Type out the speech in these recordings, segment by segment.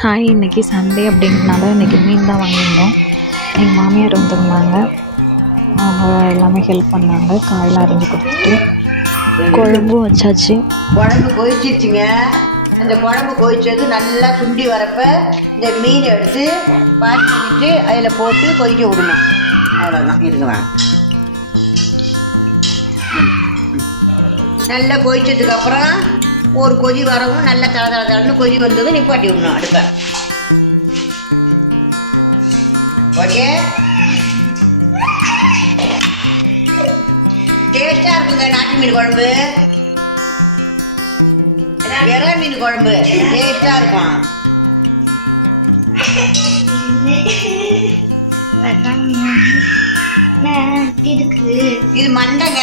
Hi, இன்றைக்கி Sunday அப்படிங்கிறதுனால இன்றைக்கி மீன் தான் வாங்கியிருந்தோம். எங்கள் மாமியார் வந்திருந்தாங்க. அவங்க எல்லாமே ஹெல்ப் பண்ணாங்க. காயெல்லாம் அரிஞ்சு கொடுத்துட்டு குழம்பும் வச்சாச்சு. குழம்பு கொதிச்சிருச்சுங்க. அந்த குழம்பு கொதிச்சது நல்லா சுண்டி வரப்ப இந்த மீனை எடுத்து வாஷ் பண்ணிட்டு அதில் போட்டு கொதிக்க விடணும். அவ்வளோதான். இருக்குவா நல்லா கொதிச்சதுக்கப்புறம் ஒரு கொதி வரவும் நல்லா தளன்னு கொதி வந்ததும் நிப்பாட்டி விடணும் அடுப்பை. ஓகே, டேஸ்டா இருக்குங்க. நாட்டு மீன் குழம்பு, இறா மீன் குழம்பு டேஸ்டா இருக்கும். இது மண்டைங்க.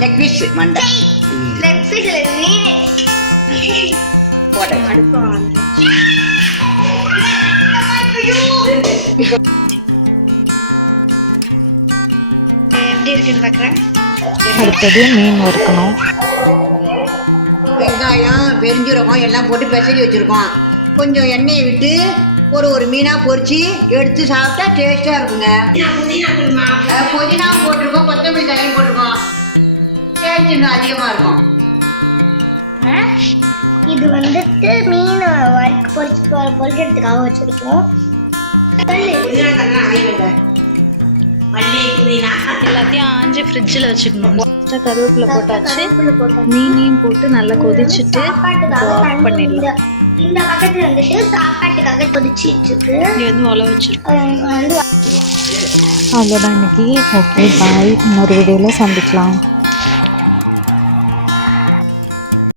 லெக் பீஸ் மண்டை. போட்டேன். அடுத்தது மீன் வறுக்கணும். வெங்காயம், பெருஞ்சீரகம் எல்லாம் போட்டு பெசரி வச்சுருக்கோம். கொஞ்சம் எண்ணெயை விட்டு ஒரு மீனாக பொரிச்சு எடுத்து சாப்பிட்டா டேஸ்ட்டாக இருக்குங்க. புதினாவும் போட்டிருக்கோம், கொத்தமல்லி தலையும் போட்டிருக்கோம். டேஸ்ட் இன்னும் அதிகமாக இருக்கும். இது வந்துட்டு மீன் பொரிக்கிறதுக்காக வச்சுருக்கோம். எல்லாத்தையும் ஆஞ்சு ஃப்ரிட்ஜில் வச்சுக்கணும். கருவேப்பிலை போட்டாச்சு. மீனையும் போட்டு நல்லா கொதிச்சுட்டு ஆஃப் பண்ணிடலாம். இந்த பக்கத்துல வந்துட்டு சாப்பாட்டுக்காக கொதிச்சிட்டு இருக்கு. இது வந்து உழ வச்சிருக்கோம். அவ்வளோதான் இன்னைக்கு. ஓகே, பாய். இன்னொரு வீடியோவில் சந்திக்கலாம்.